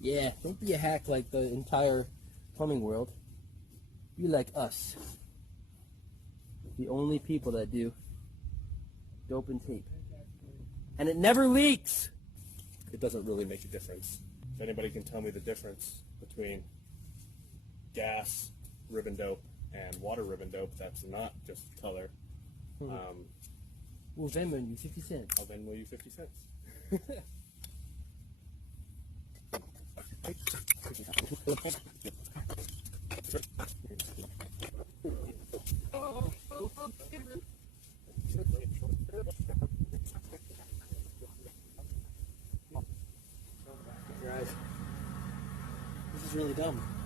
Yeah, don't be a hack like the entire plumbing world. Be like us. The only people that do dope and tape. And it never leaks! It doesn't really make a difference. If anybody can tell me the difference between gas ribbon dope and water ribbon dope, that's not just color. We'll Venmo you 50 cents. I'll Venmo you 50 cents. Your eyes. This is really dumb.